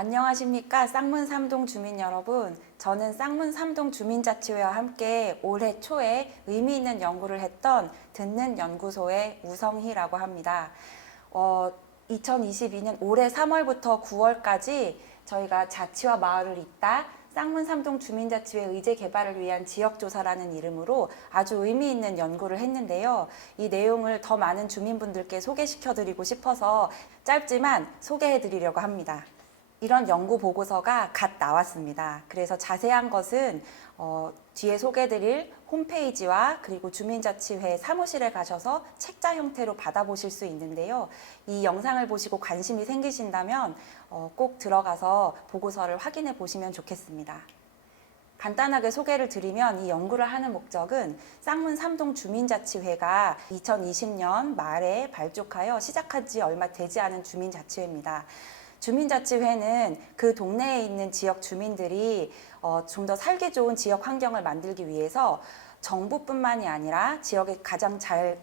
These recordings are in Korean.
안녕하십니까. 쌍문 3동 주민 여러분. 저는 쌍문 3동 주민자치회와 함께 올해 초에 의미 있는 연구를 했던 듣는 연구소의 우성희라고 합니다. 2022년 올해 3월부터 9월까지 저희가 자치와 마을을 잇다 쌍문 3동 주민자치회 의제 개발을 위한 지역조사라는 이름으로 아주 의미 있는 연구를 했는데요. 이 내용을 더 많은 주민분들께 소개시켜드리고 싶어서 짧지만 소개해드리려고 합니다. 이런 연구 보고서가 갓 나왔습니다. 그래서 자세한 것은 뒤에 소개드릴 홈페이지와 그리고 주민자치회 사무실에 가셔서 책자 형태로 받아보실 수 있는데요. 이 영상을 보시고 관심이 생기신다면 꼭 들어가서 보고서를 확인해 보시면 좋겠습니다. 간단하게 소개를 드리면 이 연구를 하는 목적은 쌍문 3동 주민자치회가 2020년 말에 발족하여 시작한 지 얼마 되지 않은 주민자치회입니다. 주민자치회는 그 동네에 있는 지역 주민들이 좀 더 살기 좋은 지역 환경을 만들기 위해서 정부뿐만이 아니라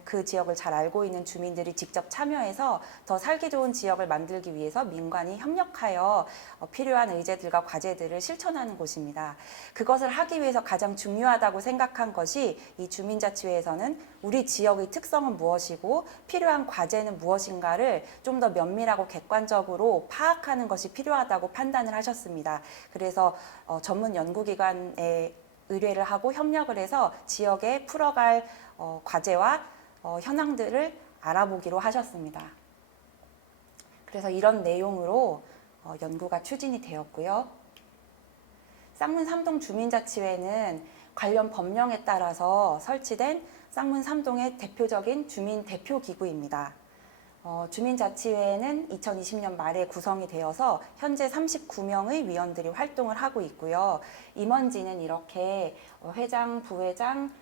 그 지역을 잘 알고 있는 주민들이 직접 참여해서 더 살기 좋은 지역을 만들기 위해서 민관이 협력하여 필요한 의제들과 과제들을 실천하는 곳입니다. 그것을 하기 위해서 가장 중요하다고 생각한 것이 이 주민자치회에서는 우리 지역의 특성은 무엇이고 필요한 과제는 무엇인가를 좀 더 면밀하고 객관적으로 파악하는 것이 필요하다고 판단을 하셨습니다. 그래서 전문 연구기관에 의뢰를 하고 협력을 해서 지역에 풀어갈 과제와 현황들을 알아보기로 하셨습니다. 그래서 이런 내용으로 연구가 추진이 되었고요. 쌍문 3동 주민자치회는 관련 법령에 따라서 설치된 쌍문 3동의 대표적인 주민 대표기구입니다. 주민자치회는 2020년 말에 구성이 되어서 현재 39명의 위원들이 활동을 하고 있고요. 임원진은 이렇게 회장, 부회장,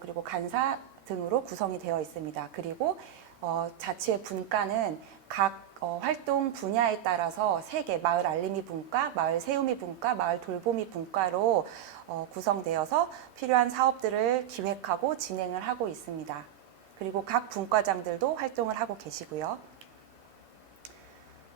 그리고 간사 등으로 구성이 되어 있습니다. 그리고 자치회 분과는 각 활동 분야에 따라서 3개, 마을 알림이 분과, 마을 세움이 분과, 마을 돌보미 분과로 구성되어서 필요한 사업들을 기획하고 진행을 하고 있습니다. 그리고 각 분과장들도 활동을 하고 계시고요.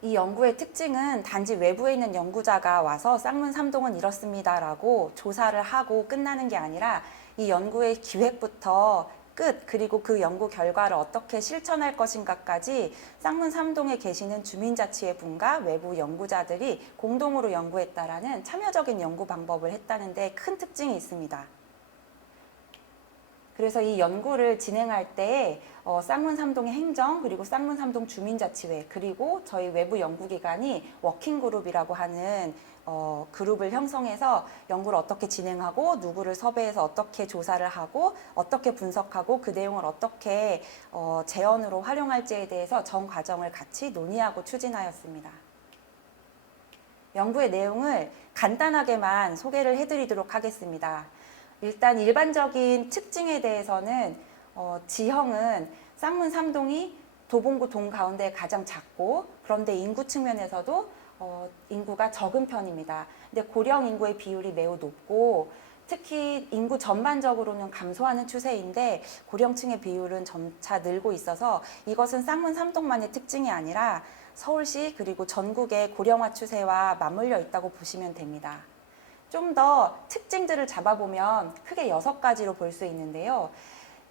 이 연구의 특징은 단지 외부에 있는 연구자가 와서 쌍문 3동은 이렇습니다라고 조사를 하고 끝나는 게 아니라 이 연구의 기획부터 끝, 그리고 그 연구 결과를 어떻게 실천할 것인가까지 쌍문 3동에 계시는 주민자치회 분과 외부 연구자들이 공동으로 연구했다라는 참여적인 연구 방법을 했다는 데 큰 특징이 있습니다. 그래서 이 연구를 진행할 때 쌍문 3동의 행정, 그리고 쌍문 3동 주민자치회, 그리고 저희 외부 연구기관이 워킹그룹이라고 하는 그룹을 형성해서 연구를 어떻게 진행하고 누구를 섭외해서 어떻게 조사를 하고 어떻게 분석하고 그 내용을 어떻게 재원으로 활용할지에 대해서 전 과정을 같이 논의하고 추진하였습니다. 연구의 내용을 간단하게만 소개를 해드리도록 하겠습니다. 일단 일반적인 특징에 대해서는 지형은 쌍문 3동이 도봉구 동 가운데 가장 작고 그런데 인구 측면에서도 인구가 적은 편입니다. 근데 고령 인구의 비율이 매우 높고 특히 인구 전반적으로는 감소하는 추세인데 고령층의 비율은 점차 늘고 있어서 이것은 쌍문 3동만의 특징이 아니라 서울시 그리고 전국의 고령화 추세와 맞물려 있다고 보시면 됩니다. 좀 더 특징들을 잡아보면 크게 6가지로 볼 수 있는데요.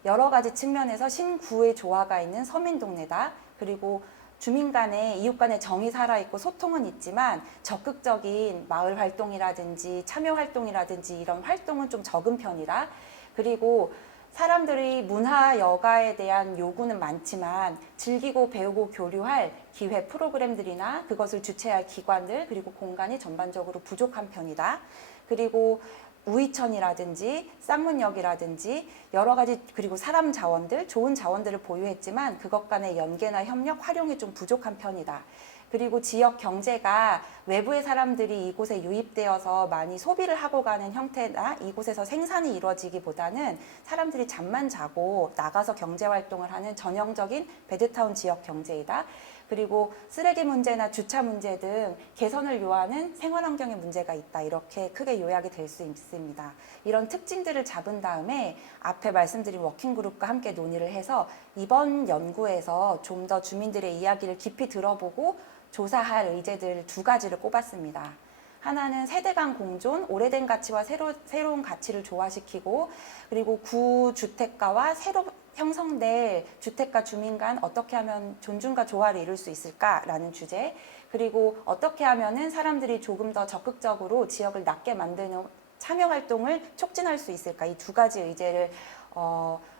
여러 가지 측면에서 신구의 조화가 있는 서민동네다. 그리고 주민 간에 이웃 간의 정이 살아있고 소통은 있지만 적극적인 마을 활동이라든지 참여 활동이라든지 이런 활동은 좀 적은 편이다. 그리고 사람들이 문화 여가에 대한 요구는 많지만 즐기고 배우고 교류할 기회 프로그램들이나 그것을 주최할 기관들 그리고 공간이 전반적으로 부족한 편이다. 그리고 우이천이라든지 쌍문역이라든지 여러 가지 그리고 사람 자원들, 좋은 자원들을 보유했지만 그것 간의 연계나 협력, 활용이 좀 부족한 편이다. 그리고 지역 경제가 외부의 사람들이 이곳에 유입되어서 많이 소비를 하고 가는 형태나 이곳에서 생산이 이루어지기보다는 사람들이 잠만 자고 나가서 경제활동을 하는 전형적인 베드타운 지역 경제이다. 그리고 쓰레기 문제나 주차 문제 등 개선을 요하는 생활환경의 문제가 있다. 이렇게 크게 요약이 될 수 있습니다. 이런 특징들을 잡은 다음에 앞에 말씀드린 워킹그룹과 함께 논의를 해서 이번 연구에서 좀 더 주민들의 이야기를 깊이 들어보고 조사할 의제들 두 가지를 꼽았습니다. 하나는 세대 간 공존, 오래된 가치와 새로운 가치를 조화시키고, 그리고 구주택가와 새로 형성될 주택가 주민 간 어떻게 하면 존중과 조화를 이룰 수 있을까라는 주제, 그리고 어떻게 하면은 사람들이 조금 더 적극적으로 지역을 낫게 만드는 참여 활동을 촉진할 수 있을까, 이 두 가지 의제를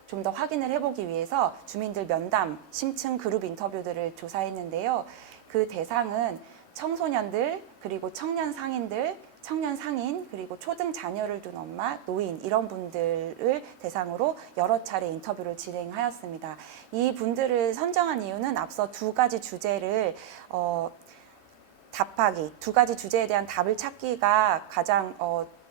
좀 더 확인을 해보기 위해서 주민들 면담, 심층 그룹 인터뷰들을 조사했는데요. 그 대상은 청소년들, 그리고 청년 상인들, 청년 상인, 그리고 초등 자녀를 둔 엄마, 노인 이런 분들을 대상으로 여러 차례 인터뷰를 진행하였습니다. 이 분들을 선정한 이유는 앞서 두 가지 주제를 답하기, 두 가지 주제에 대한 답을 찾기가 가장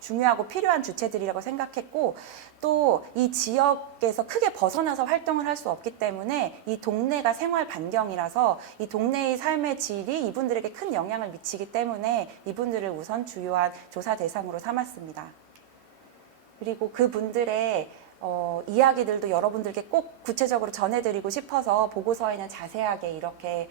중요하고 필요한 주체들이라고 생각했고, 또 이 지역에서 크게 벗어나서 활동을 할 수 없기 때문에 이 동네가 생활 반경이라서 이 동네의 삶의 질이 이분들에게 큰 영향을 미치기 때문에 이분들을 우선 주요한 조사 대상으로 삼았습니다. 그리고 그분들의 이야기들도 여러분들께 꼭 구체적으로 전해드리고 싶어서 보고서에는 자세하게 이렇게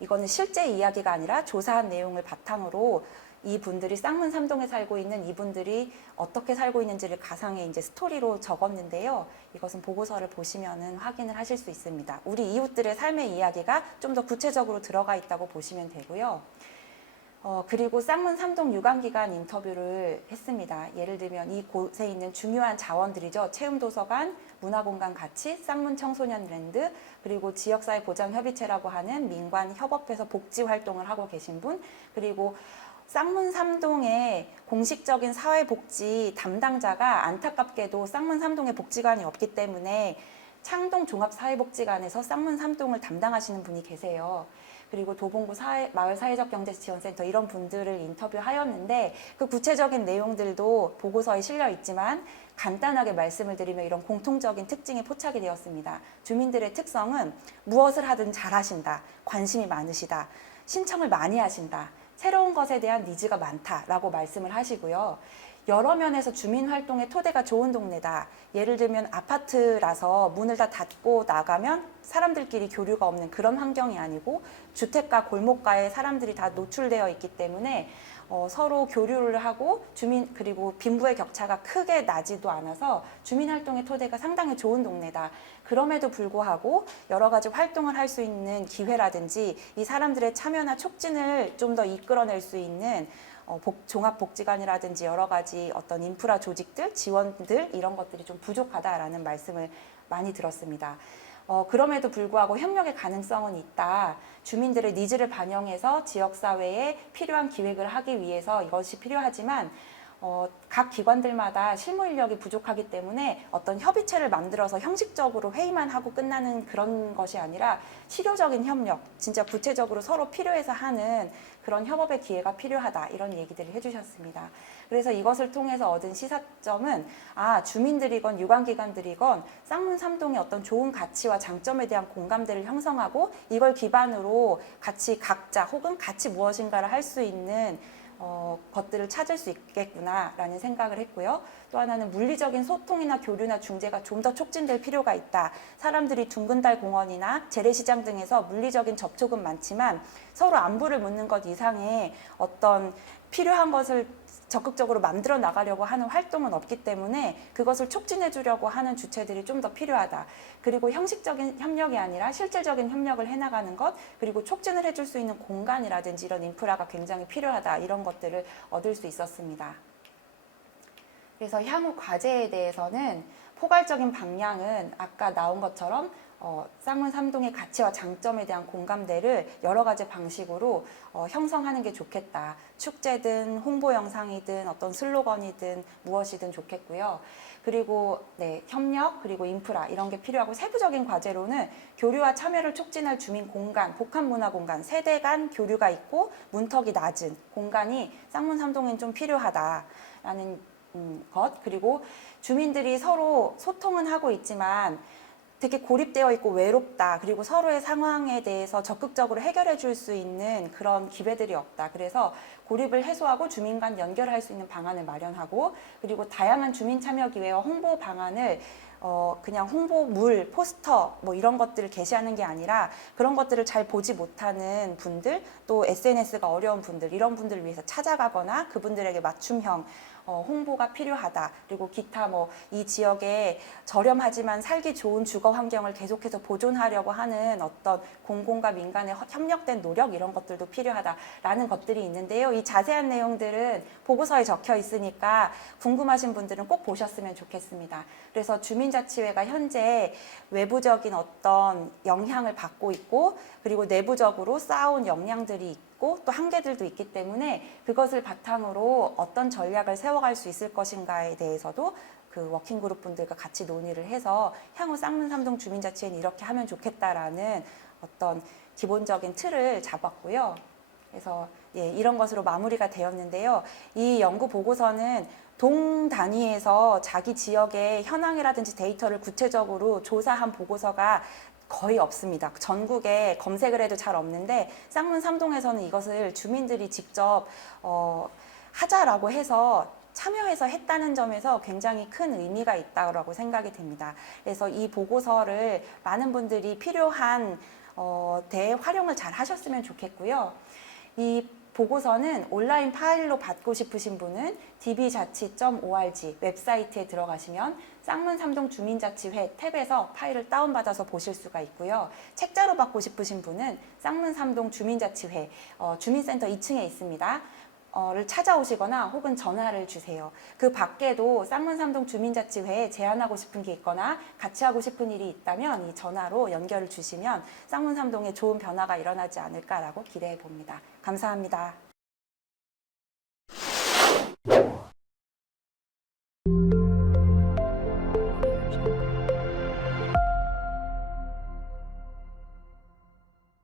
이거는 실제 이야기가 아니라 조사한 내용을 바탕으로 이분들이 쌍문 삼동에 살고 있는 이분들이 어떻게 살고 있는지를 가상의 이제 스토리로 적었는데요. 이것은 보고서를 보시면은 확인을 하실 수 있습니다. 우리 이웃들의 삶의 이야기가 좀 더 구체적으로 들어가 있다고 보시면 되고요. 그리고 쌍문 삼동 유관기관 인터뷰를 했습니다. 예를 들면 이곳에 있는 중요한 자원들이죠. 체험도서관, 문화공간 가치, 쌍문 청소년랜드, 그리고 지역사회 보장협의체라고 하는 민관 협업해서 복지 활동을 하고 계신 분, 그리고 쌍문 삼동의 공식적인 사회복지 담당자가 안타깝게도 쌍문 삼동에 복지관이 없기 때문에 창동 종합사회복지관에서 쌍문 삼동을 담당하시는 분이 계세요. 그리고 도봉구 마을사회적경제지원센터 이런 분들을 인터뷰하였는데 그 구체적인 내용들도 보고서에 실려 있지만 간단하게 말씀을 드리면 이런 공통적인 특징이 포착이 되었습니다. 주민들의 특성은 무엇을 하든 잘하신다, 관심이 많으시다, 신청을 많이 하신다, 새로운 것에 대한 니즈가 많다라고 말씀을 하시고요. 여러 면에서 주민활동의 토대가 좋은 동네다. 예를 들면 아파트라서 문을 다 닫고 나가면 사람들끼리 교류가 없는 그런 환경이 아니고 주택가, 골목가에 사람들이 다 노출되어 있기 때문에 서로 교류를 하고 그리고 빈부의 격차가 크게 나지도 않아서 주민활동의 토대가 상당히 좋은 동네다. 그럼에도 불구하고 여러 가지 활동을 할 수 있는 기회라든지 이 사람들의 참여나 촉진을 좀 더 이끌어낼 수 있는 종합복지관이라든지 여러 가지 어떤 인프라 조직들, 지원들 이런 것들이 좀 부족하다라는 말씀을 많이 들었습니다. 그럼에도 불구하고 협력의 가능성은 있다. 주민들의 니즈를 반영해서 지역사회에 필요한 기획을 하기 위해서 이것이 필요하지만 각 기관들마다 실무 인력이 부족하기 때문에 어떤 협의체를 만들어서 형식적으로 회의만 하고 끝나는 그런 것이 아니라 실효적인 협력, 진짜 구체적으로 서로 필요해서 하는 그런 협업의 기회가 필요하다 이런 얘기들을 해주셨습니다. 그래서 이것을 통해서 얻은 시사점은 주민들이건 유관기관들이건 쌍문 삼동의 어떤 좋은 가치와 장점에 대한 공감대를 형성하고 이걸 기반으로 같이 각자 혹은 같이 무엇인가를 할 수 있는 것들을 찾을 수 있겠구나라는 생각을 했고요. 또 하나는 물리적인 소통이나 교류나 중재가 좀 더 촉진될 필요가 있다. 사람들이 둥근달 공원이나 재래시장 등에서 물리적인 접촉은 많지만 서로 안부를 묻는 것 이상의 어떤 필요한 것을 적극적으로 만들어 나가려고 하는 활동은 없기 때문에 그것을 촉진해 주려고 하는 주체들이 좀 더 필요하다. 그리고 형식적인 협력이 아니라 실질적인 협력을 해나가는 것, 그리고 촉진을 해줄 수 있는 공간이라든지 이런 인프라가 굉장히 필요하다. 이런 것들을 얻을 수 있었습니다. 그래서 향후 과제에 대해서는 포괄적인 방향은 아까 나온 것처럼 쌍문 삼동의 가치와 장점에 대한 공감대를 여러 가지 방식으로 형성하는 게 좋겠다. 축제든 홍보 영상이든 어떤 슬로건이든 무엇이든 좋겠고요. 그리고 협력 그리고 인프라 이런 게 필요하고 세부적인 과제로는 교류와 참여를 촉진할 주민 공간, 복합 문화 공간, 세대 간 교류가 있고 문턱이 낮은 공간이 쌍문 삼동엔 좀 필요하다라는 것. 그리고 주민들이 서로 소통은 하고 있지만 되게 고립되어 있고 외롭다. 그리고 서로의 상황에 대해서 적극적으로 해결해 줄 수 있는 그런 기회들이 없다. 그래서 고립을 해소하고 주민 간 연결할 수 있는 방안을 마련하고 그리고 다양한 주민 참여 기회와 홍보 방안을 그냥 홍보물, 포스터 뭐 이런 것들을 게시하는 게 아니라 그런 것들을 잘 보지 못하는 분들, 또 SNS가 어려운 분들, 이런 분들을 위해서 찾아가거나 그분들에게 맞춤형 홍보가 필요하다. 그리고 기타 뭐 이 지역에 저렴하지만 살기 좋은 주거 환경을 계속해서 보존하려고 하는 어떤 공공과 민간의 협력된 노력 이런 것들도 필요하다라는 것들이 있는데요. 이 자세한 내용들은 보고서에 적혀 있으니까 궁금하신 분들은 꼭 보셨으면 좋겠습니다. 그래서 주민자치회가 현재 외부적인 어떤 영향을 받고 있고 그리고 내부적으로 쌓아온 역량들이 있고 또 한계들도 있기 때문에 그것을 바탕으로 어떤 전략을 세워갈 수 있을 것인가에 대해서도 그 워킹그룹 분들과 같이 논의를 해서 향후 쌍문 삼동 주민자치회는 이렇게 하면 좋겠다라는 어떤 기본적인 틀을 잡았고요. 그래서 이런 것으로 마무리가 되었는데요. 이 연구 보고서는 동 단위에서 자기 지역의 현황이라든지 데이터를 구체적으로 조사한 보고서가 거의 없습니다. 전국에 검색을 해도 잘 없는데 쌍문 삼동에서는 이것을 주민들이 직접 하자라고 해서 참여해서 했다는 점에서 굉장히 큰 의미가 있다고 생각이 됩니다. 그래서 이 보고서를 많은 분들이 필요한 대활용을 잘 하셨으면 좋겠고요. 이 보고서는 온라인 파일로 받고 싶으신 분은 db자치.org 웹사이트에 들어가시면 쌍문 삼동 주민자치회 탭에서 파일을 다운받아서 보실 수가 있고요. 책자로 받고 싶으신 분은 쌍문 삼동 주민자치회 주민센터 2층에 있습니다. 를 찾아오시거나 혹은 전화를 주세요. 그 밖에도 쌍문 삼동 주민자치회에 제안하고 싶은 게 있거나 같이 하고 싶은 일이 있다면 이 전화로 연결을 주시면 쌍문 삼동에 좋은 변화가 일어나지 않을까라고 기대해 봅니다. 감사합니다.